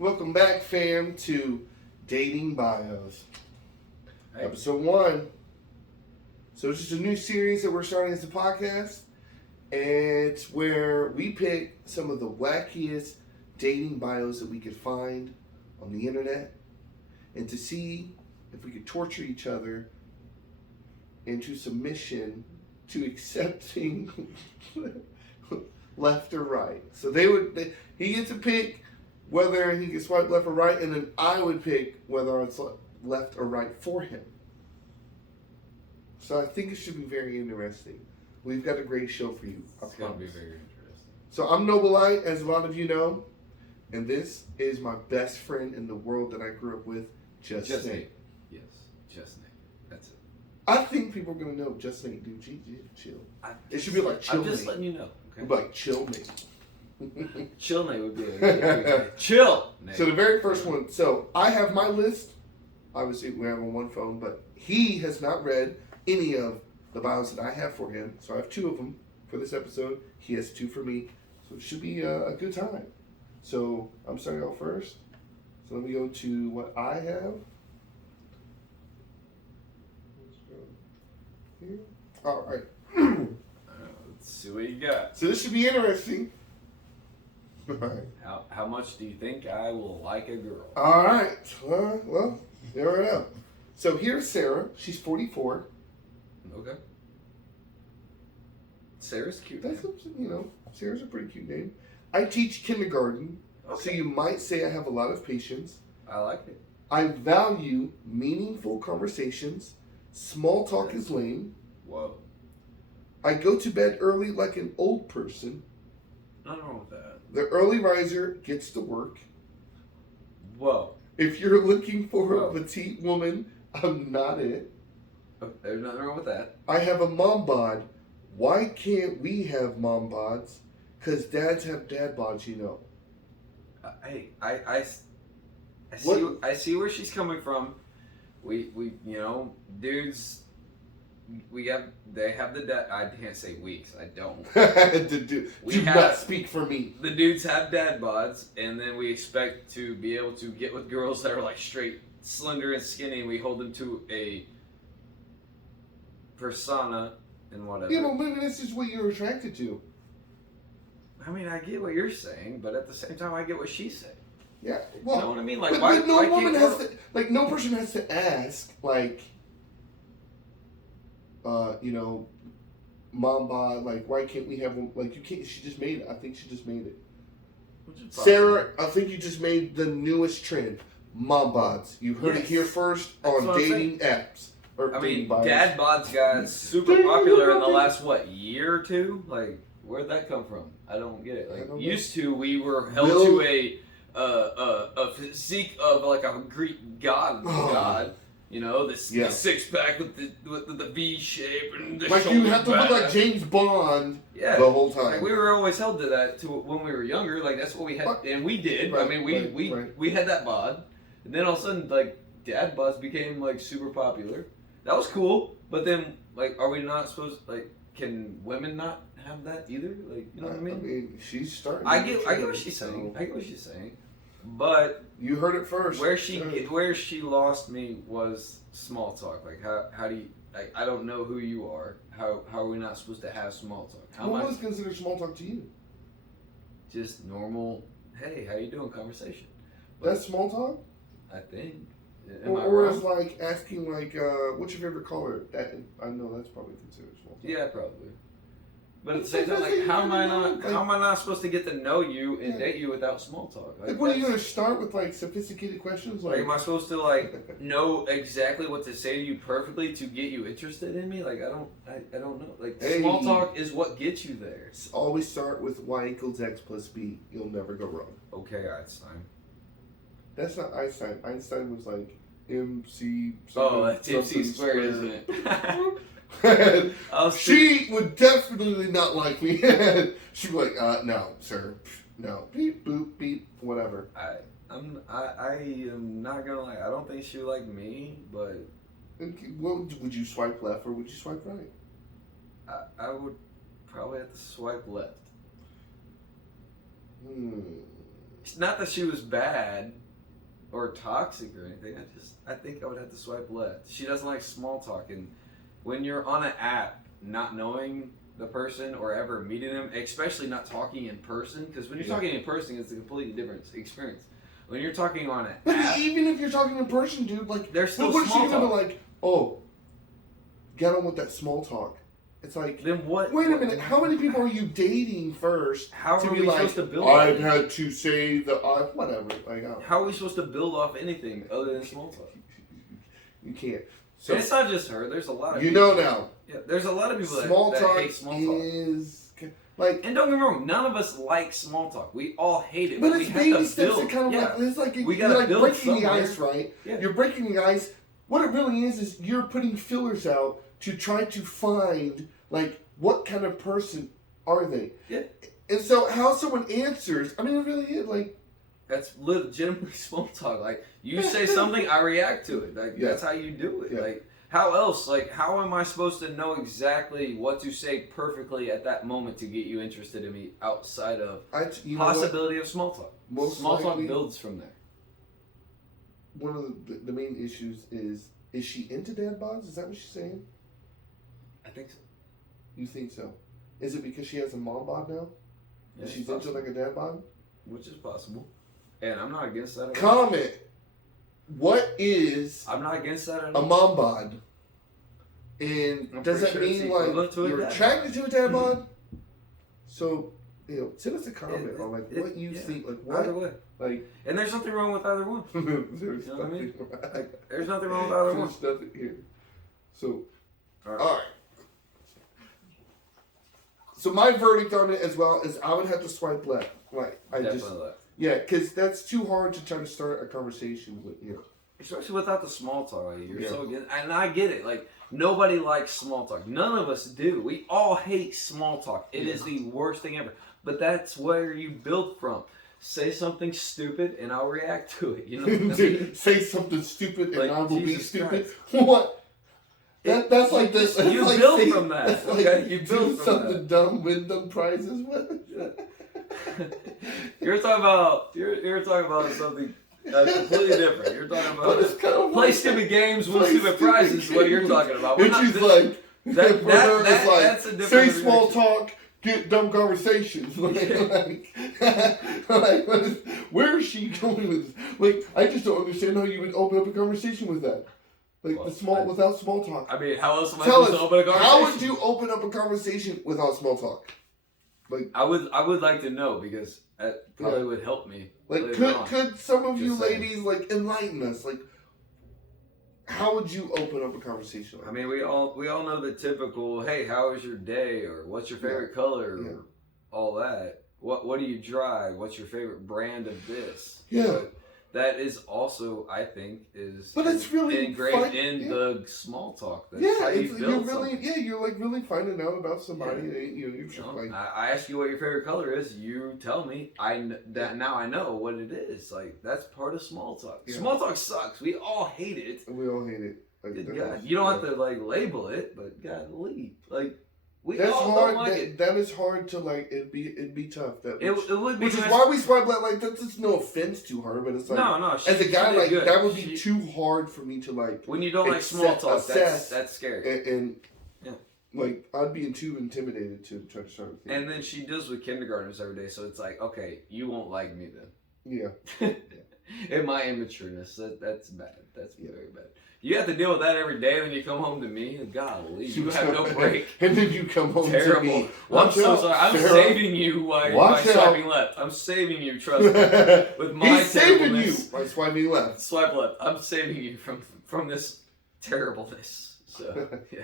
Welcome back, fam, to Dating Bios, Hey. episode 1. So it's just a new series that we're starting as a podcast, and it's where we pick some of the wackiest dating bios that we could find on the internet, and to see if we could torture each other into submission to accepting left or right. So he gets to pick whether he can swipe left or right, and then I would pick whether it's left or right for him. So I think it should be very interesting. We've got a great show for you. It's going to be very interesting. So I'm Noblelight, as a lot of you know, and this is my best friend in the world that I grew up with, Just Nate. Yes, Just Nate. That's it. I think people are going to know Just Nate, dude. Chill. It should be like Chill I'm just Nate. letting you know. Okay? It'd be like Chill Nate. Chill Nate would be a chill Nate. So the very first one. So I have my list. Obviously, we have on one phone, but he has not read any of the bios that I have for him. So I have 2 of them for this episode. He has 2 for me. So it should be a good time. So I'm starting out first. So let me go to what I have. Let's go here. All right. Let's see what you got. So this should be interesting. All right. How much do you think I will like a girl? All right. Well, there we go. So here's Sarah. She's 44. Okay. Sarah's cute. That's Sarah's a pretty cute name. I teach kindergarten, Okay. so you might say I have a lot of patience. I like it. I value meaningful conversations. Small talk is lame. Whoa. I go to bed early like an old person. Nothing wrong with that. The early riser gets to work. Whoa. If you're looking for a Whoa. petite woman, I'm not it. There's nothing wrong with that. I have a mom bod. Why can't we have mom bods? Because dads have dad bods, you know. I see where she's coming from. We dudes. They have the dad. I can't say weeks. I don't. Do not speak for me. The dudes have dad bods, and then we expect to be able to get with girls that are like straight, slender, and skinny. And we hold them to a persona and whatever. Yeah, but maybe this is what you're attracted to. I mean, I get what you're saying, but at the same time, I get what she's saying. Yeah, well, You know what I mean? Like, but why no woman can't has to, like, no person has to ask, like, mom bod, like, why can't we have one? Like, you can't. She just made it. I think she just made it. Sarah, I think you just made the newest trend. Mom bods. You heard it here first on what I'm dating apps. Or I mean, bios. dad bods got super popular in the last, year or two? Like, where'd that come from? I don't get it. Like, used to, we were held to a physique of, like, a Greek god. You know, the 6-pack with the V shape and the like shoulder you have to back. look like James Bond the whole time. Like, we were always held to that when we were younger. Like, that's what we had, and we did. Right, I mean, we had that bod, and then all of a sudden, like, dad bods became like super popular. That was cool, but then, like, are we not supposed? Like, can women not have that either? Like, you know what I mean? I mean, she's starting. I get what she's saying. I get what she's saying, but you heard it first. where she lost me was small talk. Like, how do you? Like, I don't know who you are. How are we not supposed to have small talk? What was considered small talk to you? Just normal. Hey, how you doing? Conversation. That's small talk. I think. Or it's like asking, like, what's your favorite color? I know that's probably considered small talk. Yeah, probably. But at the same time, like, how am I not supposed to get to know you and date you without small talk? Like, what are you gonna start with, like, sophisticated questions? Like, am I supposed to, like, know exactly what to say to you perfectly to get you interested in me? Like, I don't know. Like, small talk is what gets you there. Always start with y = x + b. You'll never go wrong. Okay, Einstein. That's not Einstein. Einstein was like MC. Oh, that's MC squared, isn't it? She would definitely not like me. She'd be like, no, sir. No. Beep, boop, beep, whatever. I am not gonna lie. I don't think she would like me, but Would you swipe left or would you swipe right? I would probably have to swipe left. It's not that she was bad or toxic or anything. I think I would have to swipe left. She doesn't like small talk, and when you're on an app, not knowing the person or ever meeting them, especially not talking in person, because when you're talking in person, it's a completely different experience. When you're talking on an app, even if you're talking in person, dude, like, there's still what small is she gonna talk. be like? Oh, get on with that small talk. It's like, then what? Wait a minute. How many people are you dating first? How to are be we like, supposed to build? I've had to say the whatever. Like, how are we supposed to build off anything other than small talk? You can't. So and it's not just her. There's a lot of you people. know now. Yeah, there's a lot of people small that talk hate small talk. Is like, and don't get me wrong, none of us like small talk. We all hate it. But we it's have baby to steps. build. That kind of yeah. it's like we you're gotta like build breaking somewhere. the ice, right? Yeah. You're breaking the ice. What it really is you're putting fillers out to try to find like what kind of person are they? Yeah. And so how someone answers, I mean, it really is like. That's legitimately small talk. Like, you say something, I react to it. Like, that's how you do it. Yeah. Like, how else? Like, how am I supposed to know exactly what to say perfectly at that moment to get you interested in me outside of possibility of small talk? Small talk builds from there. One of the main issues is she into dad bods? Is that what she's saying? I think so. You think so? Is it because she has a mom bod now? Yeah, she's into like a dad bod? Which is possible. And I'm not against that at all. Comment. What is I'm not against that at a all. mom bod? And does that mean like you're attracted to a dad bod? So, send us a comment on like what you think, like what either way. Like, and there's nothing wrong with either one. there's you know what I mean? Like, there's nothing wrong with either one. There's nothing here. So, all right. So my verdict on it as well is I would have to swipe left. Like Definitely left. Yeah, because that's too hard to try to start a conversation with, Especially without the small talk. Like, you're so against, and I get it. Like, nobody likes small talk. None of us do. We all hate small talk. It is the worst thing ever. But that's where you build from. Say something stupid and I'll react to it. You know what I mean? Say something stupid and I will be stupid. Christ. What? That's like this. You like build from that. Okay, you build from something dumb, win them prizes. You're talking about something completely different. You're talking about play stupid games, win stupid prizes. What you're talking about? And she's like, that's a different. Say small talk. Get dumb conversations. Where is she going with this? Like, I just don't understand how you would open up a conversation with that. Like, without small talk. I mean, how else am I supposed to open a conversation? How would you open up a conversation without small talk? Like, I would like to know, because that probably would help me. Like, could some of you ladies like enlighten us? Like, how would you open up a conversation? I mean, we all know the typical, hey, how was your day, or what's your favorite color, or all that. What do you drive? What's your favorite brand of this? Yeah. But that is also, I think, but it's really ingrained in the small talk. That's you're like really finding out about somebody. I ask you what your favorite color is. You tell me. Now I know what it is. Like, that's part of small talk. Yeah. Small talk sucks. We all hate it. We all hate it. Like, God, you don't have to like label it, but golly, like. That's all hard. Don't like it. That is hard to like. It'd be tough. It would be. Which is why we swipe left. Like, that's just no offense to her, but it's like no. As a guy, like that would be too hard for me to like. When you don't like small talk, that's scary. And like I'd be too intimidated to try to start. And then she deals with kindergartners every day, so it's like, okay, you won't like me then. Yeah. In my immatureness, that's bad. That's very bad. You have to deal with that every day, and then you come home to me, and golly, you have no break. And then you come home to me. I'm so sorry. I'm saving you by swiping left. I'm saving you, trust me. With my He's saving you by swiping left. Swipe left. I'm saving you from this terribleness. So, yeah.